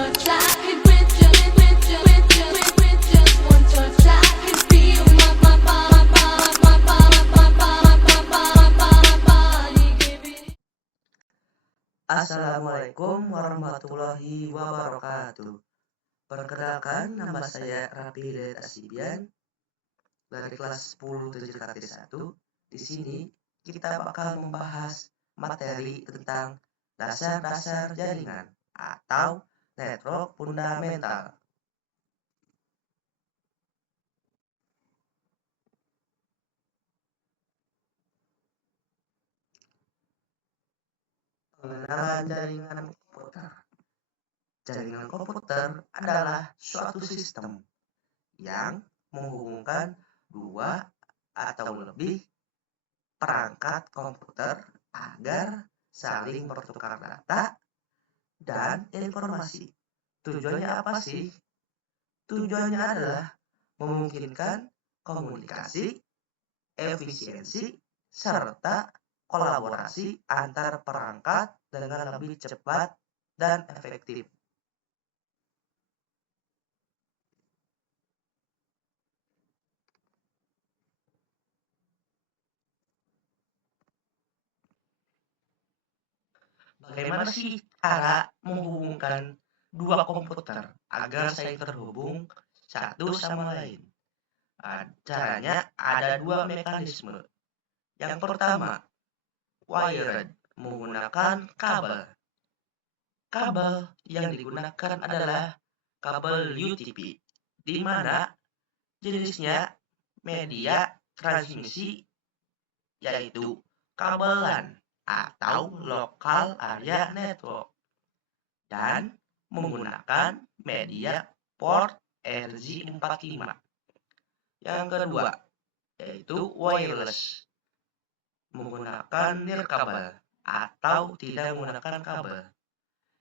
touch, I can with just one touch, I can feel my body giving. Assalamualaikum warahmatullahi wabarakatuh. Perkenalkan, nama saya Rapi Hidayat Asibian dari kelas 10 7KT1. Di sini kita bakal membahas materi tentang dasar-dasar jaringan atau network fundamental. Pengenalan jaringan komputer. Jaringan komputer adalah suatu sistem yang menghubungkan dua atau lebih perangkat komputer agar saling bertukar data dan informasi. Tujuannya apa sih? Tujuannya adalah memungkinkan komunikasi, efisiensi, serta kolaborasi antar perangkat dengan lebih cepat dan efektif. Bagaimana sih cara menghubungkan dua komputer agar saling terhubung satu sama lain? Caranya ada dua mekanisme. Yang pertama, wired, menggunakan kabel. Kabel yang digunakan adalah kabel UTP, di mana jenisnya media transmisi yaitu kabel LAN atau Local Area Network, dan menggunakan media port RJ45. Yang kedua, yaitu wireless, menggunakan nirkabel atau tidak menggunakan kabel.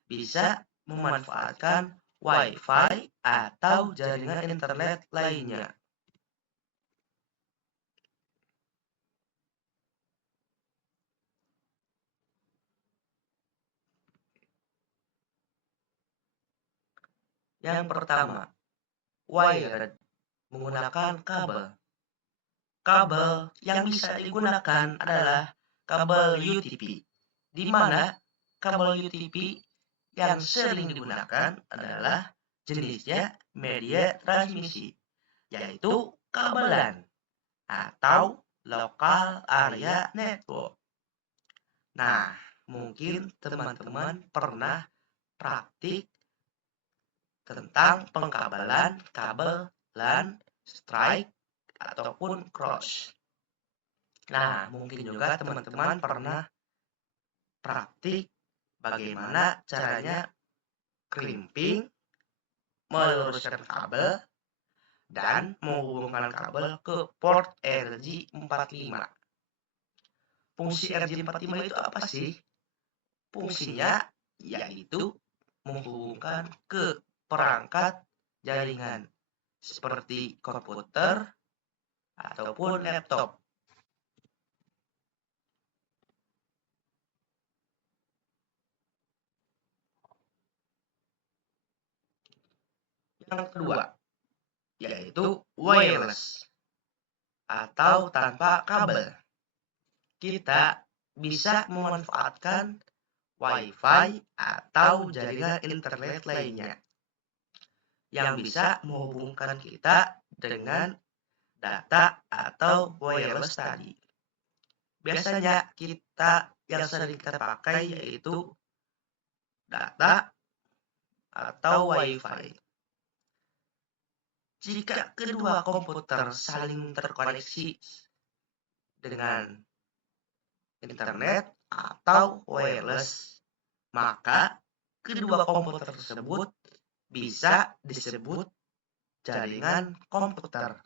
Bisa memanfaatkan Wi-Fi atau jaringan internet lainnya. Yang pertama, wired, menggunakan kabel. Kabel yang bisa digunakan adalah kabel UTP, di mana kabel UTP yang sering digunakan adalah jenisnya media transmisi, yaitu kabel LAN atau Local Area Network. Nah, mungkin teman-teman pernah praktik tentang pengkabelan kabel LAN, strike, ataupun cross. Nah, mungkin juga teman-teman pernah praktik bagaimana caranya crimping, meluruskan kabel, dan menghubungkan kabel ke port RJ45. Fungsi RJ45 itu apa sih? Fungsinya yaitu menghubungkan ke perangkat jaringan seperti komputer ataupun laptop. Yang kedua, yaitu wireless atau tanpa kabel. Kita bisa memanfaatkan Wi-Fi atau jaringan internet lainnya yang bisa menghubungkan kita dengan data atau wireless tadi. Biasanya yang sering kita pakai yaitu data atau Wi-Fi. Jika kedua komputer saling terkoneksi dengan internet atau wireless, maka kedua komputer tersebut bisa disebut jaringan komputer.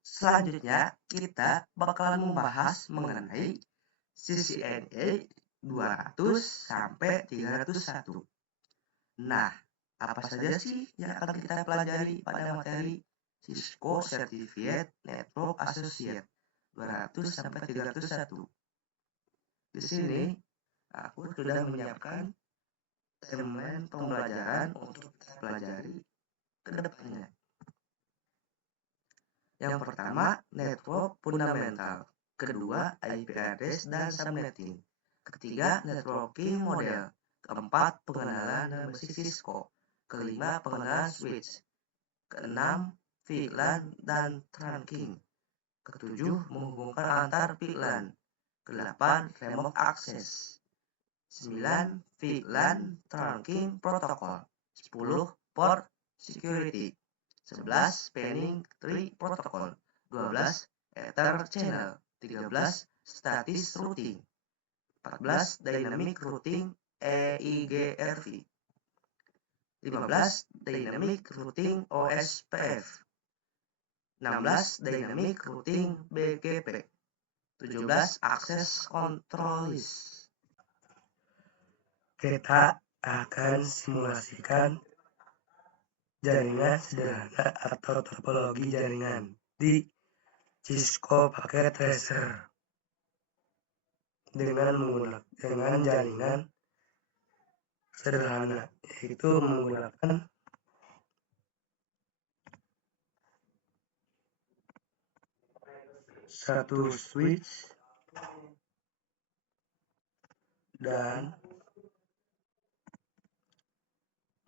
Selanjutnya, kita bakalan membahas mengenai CCNA 200 sampai 301. Nah, apa saja sih yang akan kita pelajari pada materi Cisco Certificate Network Associate 200 sampai 301? Di sini aku sudah menyiapkan timeline pembelajaran untuk kita pelajari ke depannya. Yang pertama, network fundamental. Kedua, IP address dan subnetting. Ketiga, networking model. Keempat, pengenalan dan basic Cisco. Kelima, pengenalan switch. Keenam, VLAN dan trunking. Ketujuh, menghubungkan antar VLAN. Kedelapan, remote access. 9. VLAN trunking protocol. 10. Port security. 11. Spanning tree protocol. 12. Ether channel. 13. Status routing. 14. Dynamic routing EIGRV. 15. Dynamic routing OSPF. 16. Dynamic routing BGP. 17. Access control list. Kita akan simulasikan jaringan sederhana atau topologi jaringan di Cisco Packet Tracer dengan jaringan sederhana, yaitu menggunakan satu switch dan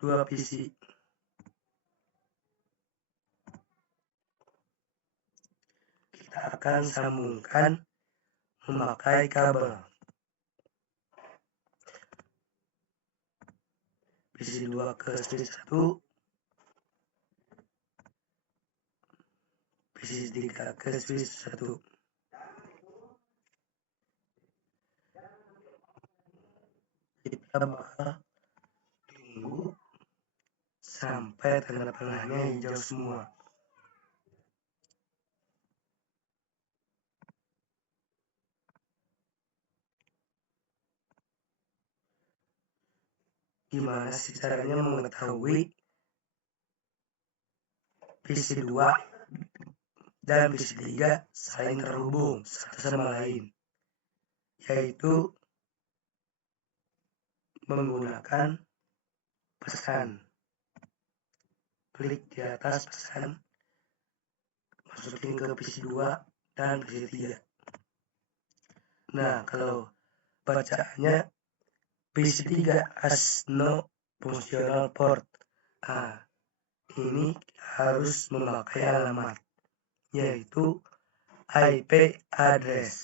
2 PC. Kita akan sambungkan memakai kabel. PC 2 ke switch 1, PC 3 ke switch 1. Kita bakal tunggu sampai tengah-tengahnya hijau semua. Gimana sih caranya mengetahui PC 2 dan PC 3 saling terhubung satu sama lain? Yaitu menggunakan pesan. Klik di atas pesan, masukin ke PC 2 dan PC 3. Nah, kalau bacaannya PC 3 has no functional port. Ini harus memakai alamat, yaitu IP address.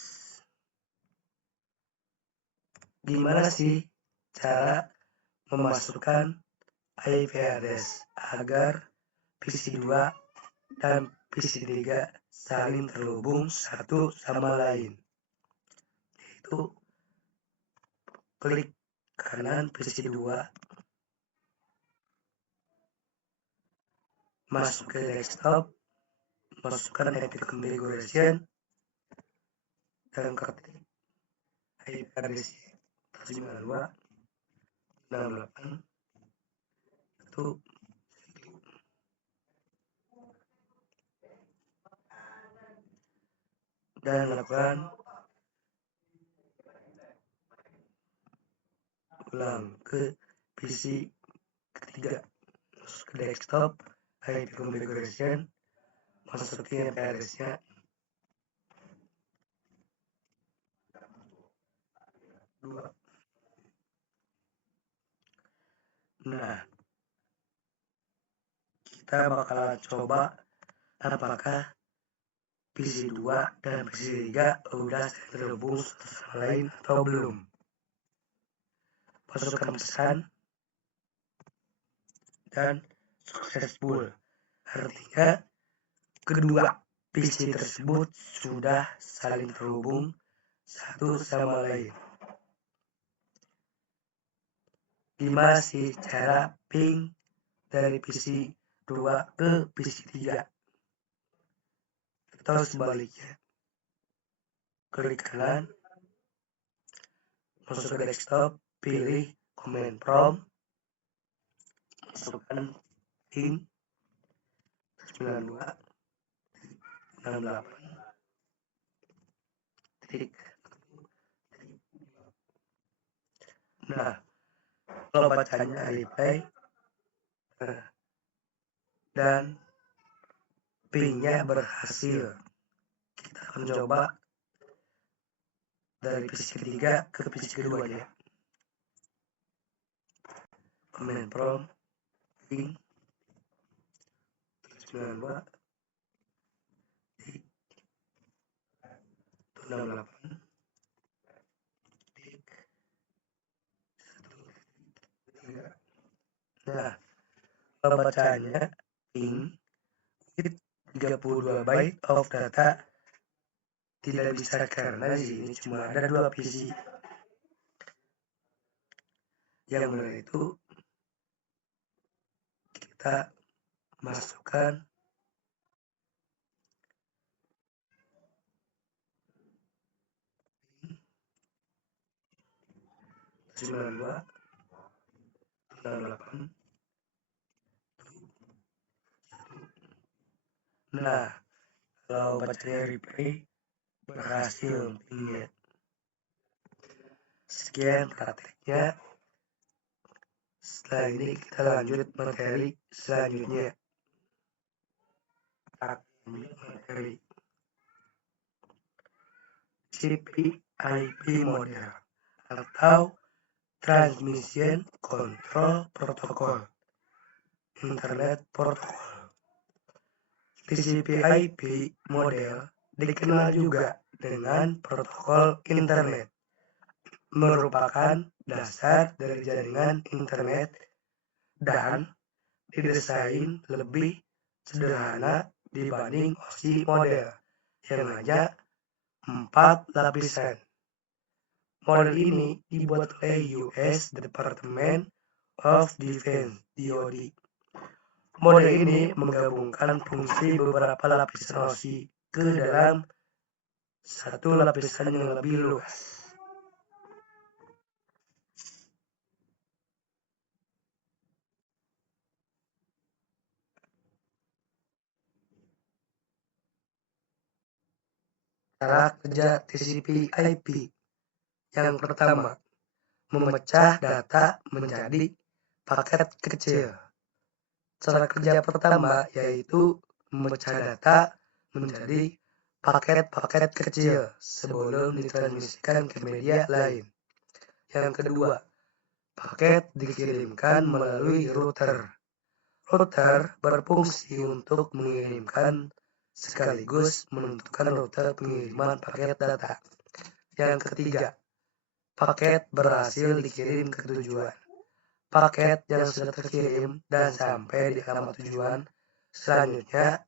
Gimana sih cara memasukkan IP address agar PC 2 dan PC 3 saling terhubung satu sama lain? Yaitu klik kanan PC 2, masuk ke desktop, masukkan IP configuration, dan ketik IP address 192.68 dan lakukan ulang ke PC ketiga, masuk ke desktop, IP configuration, masukin IP address-nya 2. Nah, kita bakalan coba apakah PC 2 dan PC 3 udah terhubung satu sama lain atau belum. Masukkan pesan dan successful, artinya kedua PC tersebut sudah saling terhubung satu sama lain. Gimana sih cara ping dari PC 2 ke PC 3 atau sebaliknya? Klik kanan, masuk ke desktop, pilih command prompt, masukkan ping 92.68. Nah, kalau bacanya reply dan pingnya berhasil. Kita akan coba dari PC ketiga ke PC kedua ya. Command prompt ping 92 168 Nah, kalau bacanya ping with 32 byte of data tidak bisa karena di sini cuma ada 2 PC. Yang benar itu kita masukkan ping 92 168. Nah, kalau bacanya replay berhasil pingnya. Sekian prakteknya. Setelah ini kita lanjut materi selanjutnya. Materi TCP/IP model atau Transmission Control Protocol, Internet Protocol. TCP/IP model dikenal juga dengan protokol internet, merupakan dasar dari jaringan internet dan didesain lebih sederhana dibanding OSI model yang hanya 4 lapisan. Model ini dibuat oleh US Department of Defense (DoD). Model ini menggabungkan fungsi beberapa lapisan OSI ke dalam satu lapisan yang lebih luas. Cara kerja TCP/IP. Yang pertama, memecah data menjadi paket kecil. Cara kerja pertama yaitu memecah data menjadi paket-paket kecil sebelum ditransmisikan ke media lain. Yang kedua, paket dikirimkan melalui router. Router berfungsi untuk mengirimkan sekaligus menentukan rute pengiriman paket data. Yang ketiga, paket berhasil dikirim ke tujuan. Paket yang sudah terkirim dan sampai di alamat tujuan selanjutnya,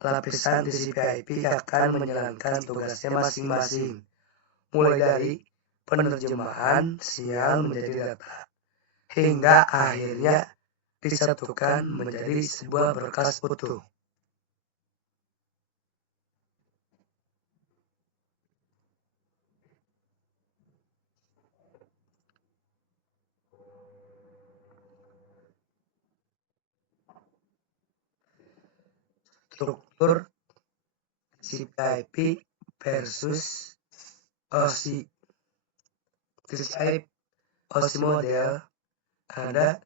lapisan TCP/IP akan menjalankan tugasnya masing-masing, mulai dari penerjemahan sinyal menjadi data, hingga akhirnya disatukan menjadi sebuah berkas utuh. Struktur TCP/IP versus OSI. TCP/IP OSI model ada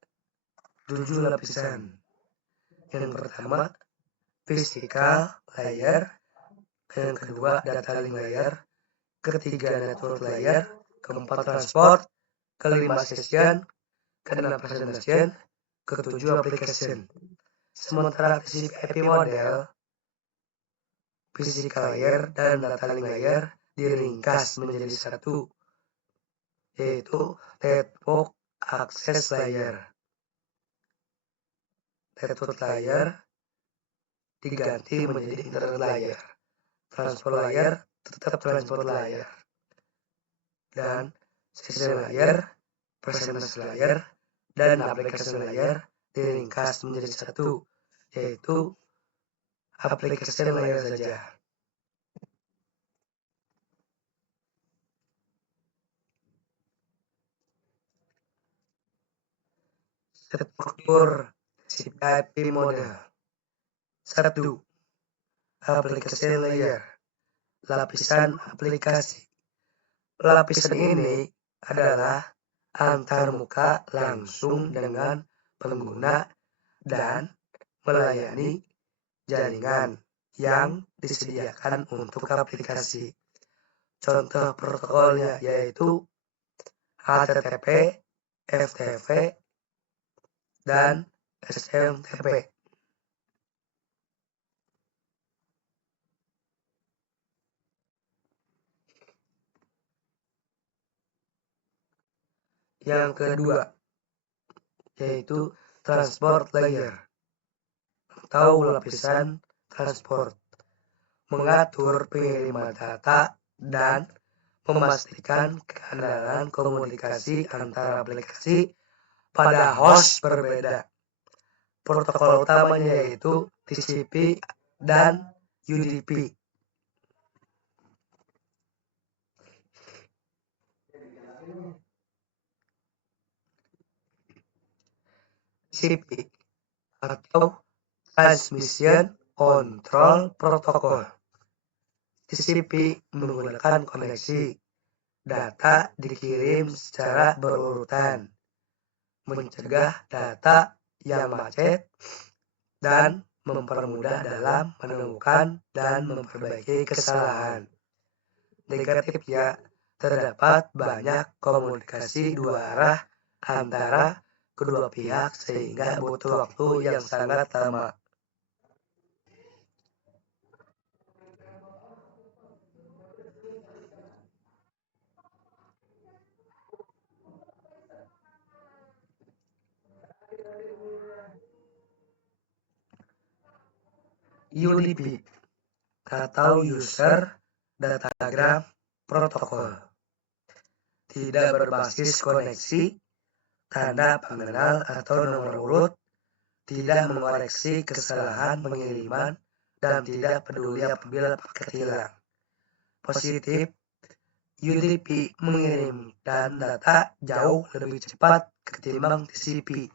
7 lapisan. Yang pertama, physical layer. Yang kedua, data link layer. Ketiga, network layer. Keempat, transport. Kelima, session. Keenam, presentation. Ketujuh, application. Sementara TCP/IP model, physical layer dan data link layer diringkas menjadi satu, yaitu network access layer. Network layer diganti menjadi internet layer. Transport layer tetap transport layer. Dan session layer, presentation layer, dan application layer diringkas menjadi satu, yaitu application layer saja. Struktur TCP/IP model. 1. Application layer. Lapisan aplikasi. Lapisan ini adalah antar muka langsung dengan pengguna dan melayani jaringan yang disediakan untuk aplikasi. Contoh protokolnya yaitu HTTP, FTP, dan SMTP. Yang kedua yaitu transport layer atau lapisan transport, mengatur pengiriman data dan memastikan keandalan komunikasi antara aplikasi pada host berbeda. Protokol utamanya yaitu TCP dan UDP. TCP atau Transmission Control Protocol. TCP menggunakan koneksi. Data dikirim secara berurutan, mencegah data yang macet, dan mempermudah dalam menemukan dan memperbaiki kesalahan. Negatifnya, terdapat banyak komunikasi dua arah antara kedua pihak sehingga butuh waktu yang sangat lama. UDP atau User Datagram Protocol tidak berbasis koneksi, tanda pengenal atau nomor urut, tidak mengoreksi kesalahan pengiriman, dan tidak peduli apabila paket hilang. Positif, UDP mengirimkan data jauh lebih cepat ketimbang TCP.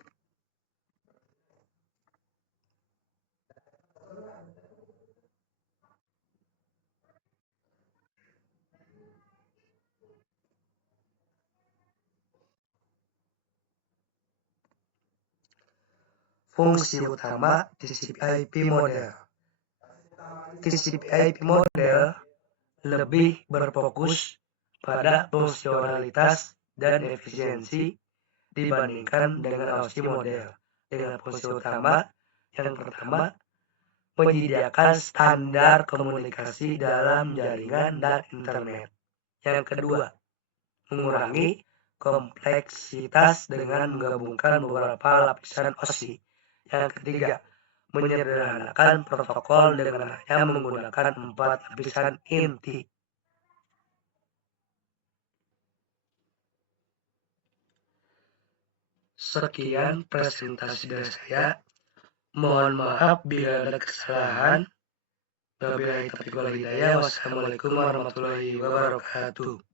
Fungsi utama TCP/IP model. TCP/IP model lebih berfokus pada fungsionalitas dan efisiensi dibandingkan dengan OSI model. Dengan fungsi utama, yang pertama, menyediakan standar komunikasi dalam jaringan dan internet. Yang kedua, mengurangi kompleksitas dengan menggabungkan beberapa lapisan OSI. Yang ketiga, menyederhanakan protokol dengan hanya menggunakan 4 lapisan inti. Sekian presentasi dari saya. Mohon maaf bila ada kesalahan. Wabillahi taufiq wal hidayah. Wassalamualaikum warahmatullahi wabarakatuh.